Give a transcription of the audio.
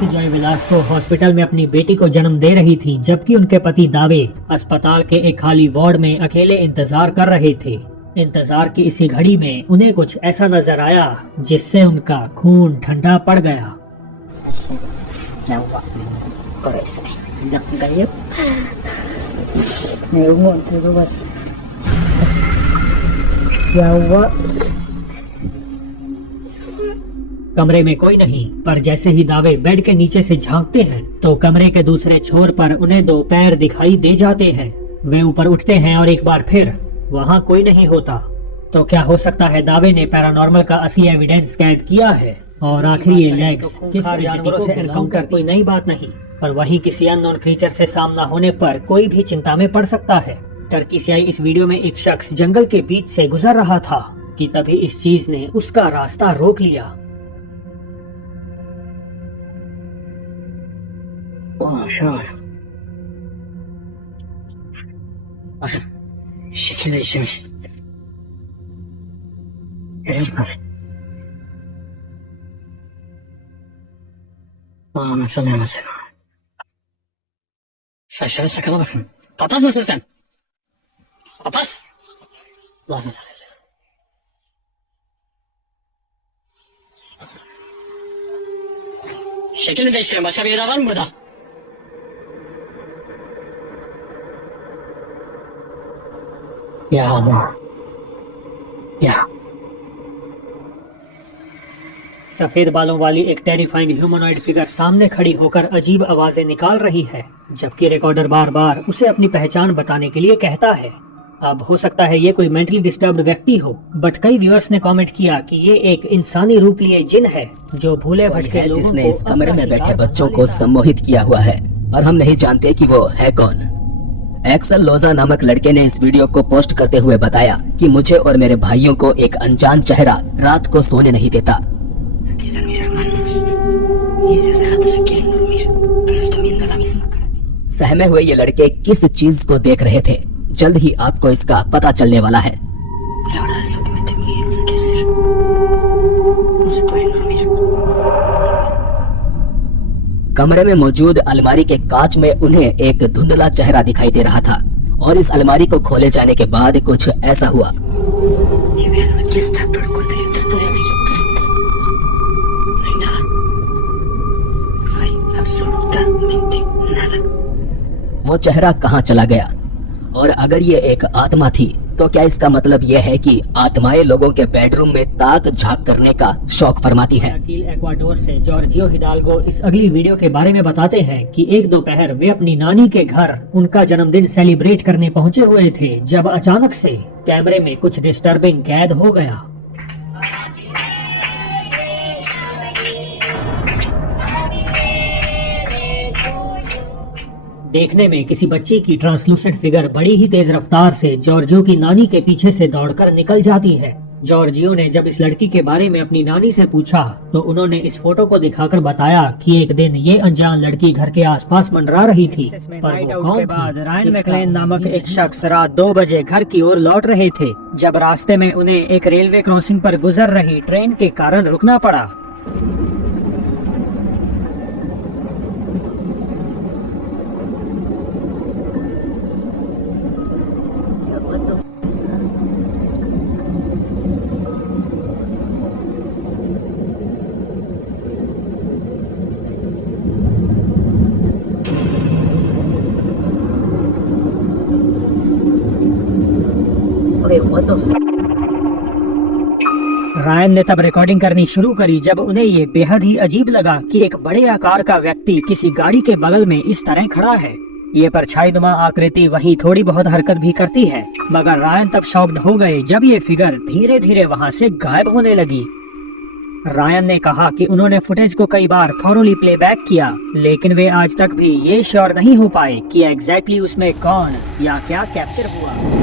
पड़ोसी Joy Velasco hospital में अपनी बेटी को जन्म दे रही थी, जबकि उनके पति दावे अस्पताल के एक खाली वार्ड में अकेले इंतजार कर रहे थे। इंतजार की इसी घड़ी में उन्हें कुछ ऐसा नजर आया जिससे उनका खून ठंडा पड़ गया। कमरे में कोई नहीं, पर जैसे ही दावे बेड के नीचे से झांकते हैं तो कमरे के दूसरे छोर पर उन्हें दो पैर दिखाई दे जाते हैं। वे ऊपर उठते हैं और एक बार फिर वहाँ कोई नहीं होता। तो क्या हो सकता है दावे ने पैरानॉर्मल का असली एविडेंस कैद किया है? और आखिर ये लेग्स किस जानवरों से एनकाउंटर कोई नई बात नहीं, पर वही किसी अननोन क्रीचर से सामना होने पर कोई भी चिंता में पड़ सकता है। टर्की से आई इस वीडियो में एक शख्स जंगल के बीच से गुजर रहा था कि तभी इस चीज ने उसका रास्ता रोक लिया। şekil değiştirmiş. Nasıl yanasın? Saçları sakala bakın. Papaz mısın sen? Papaz? Allah'ım sana. Şekilini değiştirin. Başka bir yere var mı burada? Ya Allah. Ya. सफेद बालों वाली एक टेरिफाइंग ह्यूमनॉइड फिगर सामने खड़ी होकर अजीब आवाजें निकाल रही है, जबकि रिकॉर्डर बार बार उसे अपनी पहचान बताने के लिए कहता है। अब हो सकता है ये कोई मेंटली डिस्टर्ब्ड व्यक्ति हो, बट कई व्यूअर्स ने कमेंट किया कि ये एक इंसानी रूप लिए जिन है जो भूले भटके लोगों जिसने को इस कमरे में अपना बैठे शिकार बच्चों को बनाने का सम्मोहित किया हुआ है और हम नहीं जानते कि वो है कौन। एक्सल लोजा नामक लड़के ने इस वीडियो को पोस्ट करते हुए बताया कि मुझे और मेरे भाइयों को एक अनजान चेहरा रात को सोने नहीं देता। Aquí están mis hermanos. Y desde hace rato se quieren dormir, pero están viendo la misma cara. सहमे हुए ये लड़के किस चीज को देख रहे थे, जल्द ही आपको इसका पता चलने वाला है। La verdad es lo que me temía y no sé qué hacer. No se pueden dormir. कमरे में मौजूद अलमारी के कांच में उन्हें एक धुंधला चेहरा दिखाई दे रहा था और इस अलमारी को खोले जाने के बाद कुछ ऐसा हुआ। Y vean, aquí está, pero cuando yo trato de abrir, no hay nada. No hay absolutamente nada. वो चेहरा कहाँ चला गया? और अगर ये एक आत्मा थी तो क्या इसका मतलब यह है कि आत्माएं लोगों के बेडरूम में ताक झांक करने का शौक फरमाती हैं? वकील एक्वाडोर से जॉर्जियो हिडाल्गो इस अगली वीडियो के बारे में बताते हैं कि एक दोपहर वे अपनी नानी के घर उनका जन्मदिन सेलिब्रेट करने पहुंचे हुए थे, जब अचानक से कैमरे में कुछ डिस्टर्बिंग कैद हो गया। देखने में किसी बच्ची की ट्रांसलूसेंट फिगर बड़ी ही तेज रफ्तार से जॉर्जियो की नानी के पीछे से दौड़कर निकल जाती है। जॉर्जियो ने जब इस लड़की के बारे में अपनी नानी से पूछा तो उन्होंने इस फोटो को दिखाकर बताया कि एक दिन ये अनजान लड़की घर के आसपास मंडरा रही थी। पर वो कौन थी? रायन मैकलेन नामक एक शख्स रात 2 बजे घर की ओर लौट रहे थे, जब रास्ते में उन्हें एक रेलवे क्रॉसिंग पर गुजर रही ट्रेन के कारण रुकना पड़ा। रायन ने तब रिकॉर्डिंग करनी शुरू करी जब उन्हें ये बेहद ही अजीब लगा कि एक बड़े आकार का व्यक्ति किसी गाड़ी के बगल में इस तरह खड़ा है। ये परछाईनुमा आकृति वहीं थोड़ी बहुत हरकत भी करती है, मगर रायन तब शॉक्ड हो गए जब ये फिगर धीरे धीरे वहां से गायब होने लगी। रायन ने कहा कि उन्होंने फुटेज को कई बार थॉरोली प्लेबैक किया, लेकिन वे आज तक भी ये श्योर नहीं हो पाए कि एग्जैक्टली उसमें कौन या क्या कैप्चर हुआ।